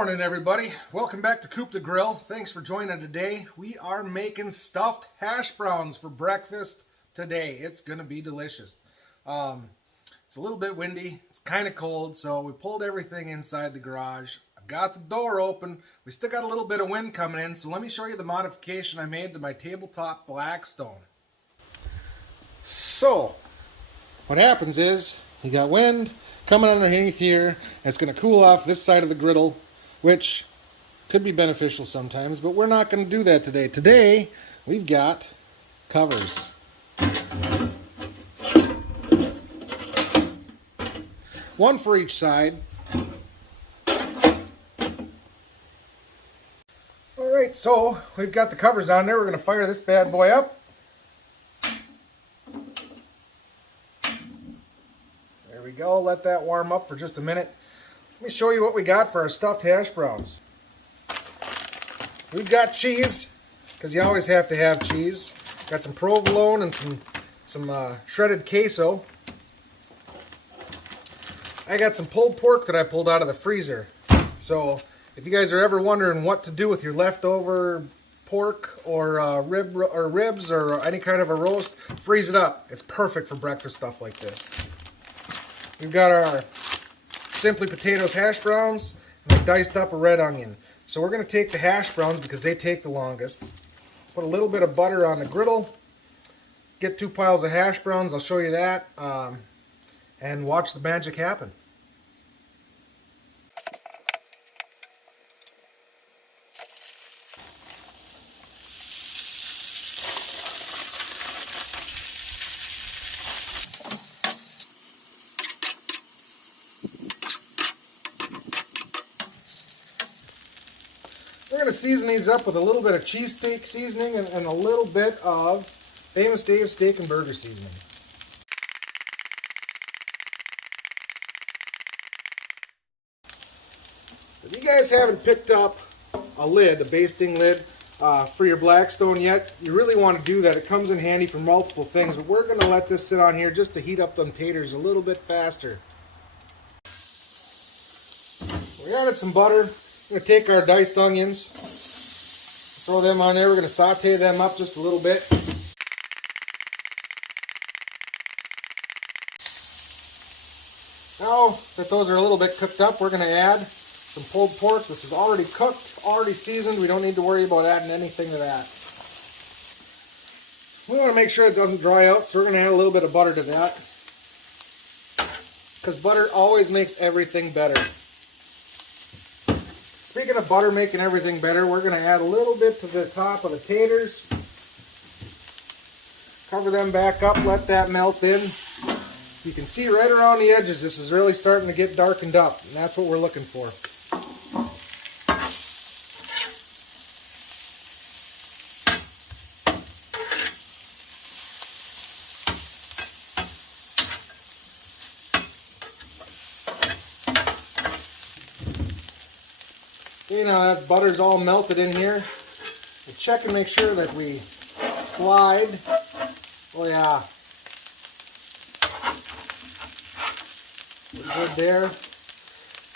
morning, everybody. Welcome back to Coop the Grill. Thanks for joining today. We are making stuffed hash browns for breakfast today. It's going to be delicious. It's a little bit windy. It's kind of cold, so we pulled everything inside the garage. I've got the door open. We still got a little bit of wind coming in, so let me show you the modification I made to my tabletop Blackstone. So, what happens is, you got wind coming underneath here, and it's going to cool off this side of the griddle, which could be beneficial sometimes, but we're not going to do that today. Today, we've got covers. One for each side. Alright, so we've got the covers on there. We're going to fire this bad boy up. There we go. Let that warm up for just a minute. Let me show you what we got for our stuffed hash browns. We've got cheese, because you always have to have cheese. Got some provolone and some shredded queso. I got some pulled pork that I pulled out of the freezer. So if you guys are ever wondering what to do with your leftover pork or ribs or any kind of a roast, freeze it up. It's perfect for breakfast stuff like this. We've got our Simply Potatoes hash browns, and I diced up a red onion. So we're going to take the hash browns because they take the longest. Put a little bit of butter on the griddle. Get 2 piles of hash browns. I'll show you that. And watch the magic happen. We're going to season these up with a little bit of cheesesteak seasoning and a little bit of Famous Dave's steak and burger seasoning. If you guys haven't picked up a lid, a basting lid for your Blackstone yet, you really want to do that. It comes in handy for multiple things, but we're going to let this sit on here just to heat up them taters a little bit faster. We added some butter. We're going to take our diced onions, throw them on there. We're going to saute them up just a little bit. Now that those are a little bit cooked up, we're going to add some pulled pork. This is already cooked, already seasoned. We don't need to worry about adding anything to that. We want to make sure it doesn't dry out, so we're going to add a little bit of butter to that, because butter always makes everything better. Speaking of butter making everything better, we're going to add a little bit to the top of the taters. Cover them back up, let that melt in. You can see right around the edges, this is really starting to get darkened up, and that's what we're looking for. Okay, now that butter's all melted in here. We'll check and make sure that we slide. Oh yeah. Good there.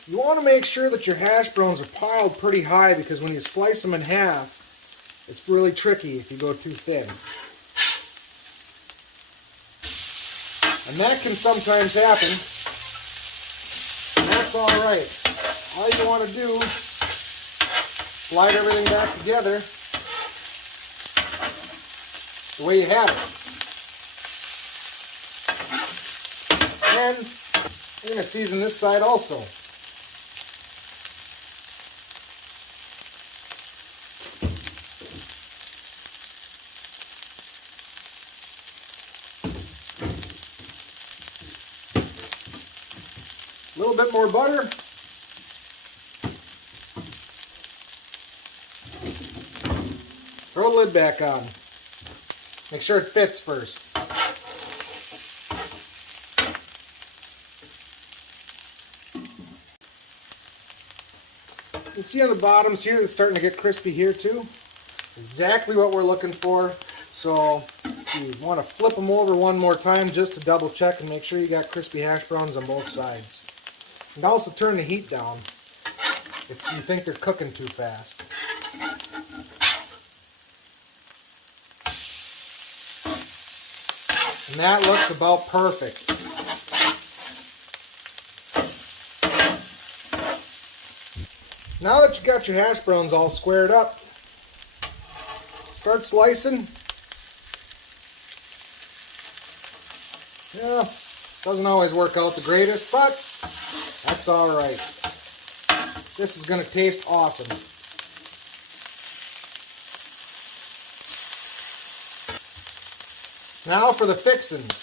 You want to make sure that your hash browns are piled pretty high, because when you slice them in half, it's really tricky if you go too thin. And that can sometimes happen. And that's alright. All you want to do, slide everything back together the way you have it. And we're going to season this side also. A little bit more butter. Throw the lid back on. Make sure it fits first. You can see on the bottoms here, it's starting to get crispy here too. Exactly what we're looking for. So you want to flip them over one more time just to double check and make sure you got crispy hash browns on both sides. And also turn the heat down. if you think they're cooking too fast. And that looks about perfect. Now that you got your hash browns all squared up, start slicing. Yeah, doesn't always work out the greatest, but that's all right. This is going to taste awesome. Now for the fixins.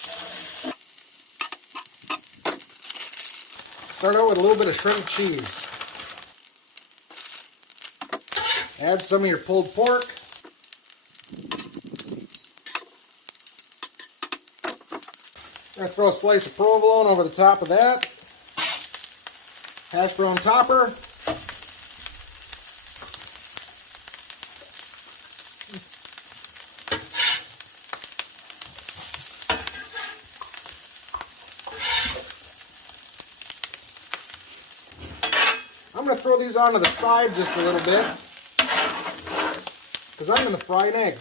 Start out with a little bit of shredded cheese. Add some of your pulled pork. I'm going to throw a slice of provolone over the top of that. Hash brown topper. I'm going to throw these onto the side just a little bit because I'm going to fry an egg.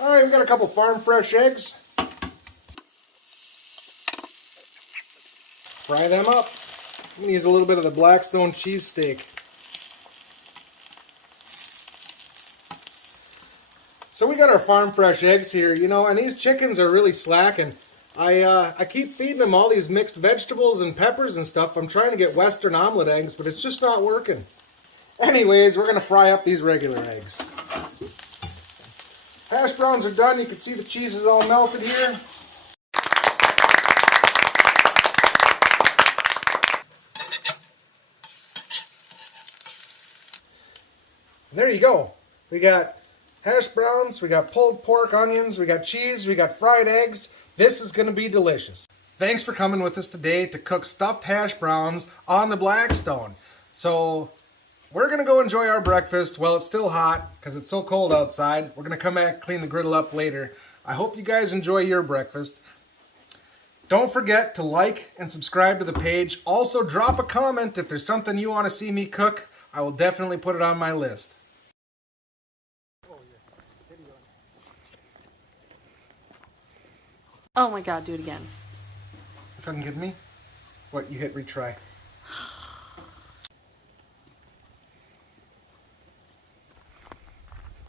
Alright, we got a couple farm fresh eggs. Fry them up. I'm going to use a little bit of the Blackstone cheese steak. So we got our farm fresh eggs here, you know, and these chickens are really slacking. I keep feeding them all these mixed vegetables and peppers and stuff. I'm trying to get Western omelet eggs, but it's just not working. Anyways, we're going to fry up these regular eggs. Hash browns are done. You can see the cheese is all melted here. And there you go. We got hash browns, we got pulled pork, onions, we got cheese, we got fried eggs. This is going to be delicious. Thanks for coming with us today to cook stuffed hash browns on the Blackstone. So we're going to go enjoy our breakfast while it's still hot because it's so cold outside. We're going to come back, clean the griddle up later. I hope you guys enjoy your breakfast. Don't forget to like and subscribe to the page. Also drop a comment if there's something you want to see me cook. I will definitely put it on my list. Oh my god, do it again. If I can give me? What, you hit retry.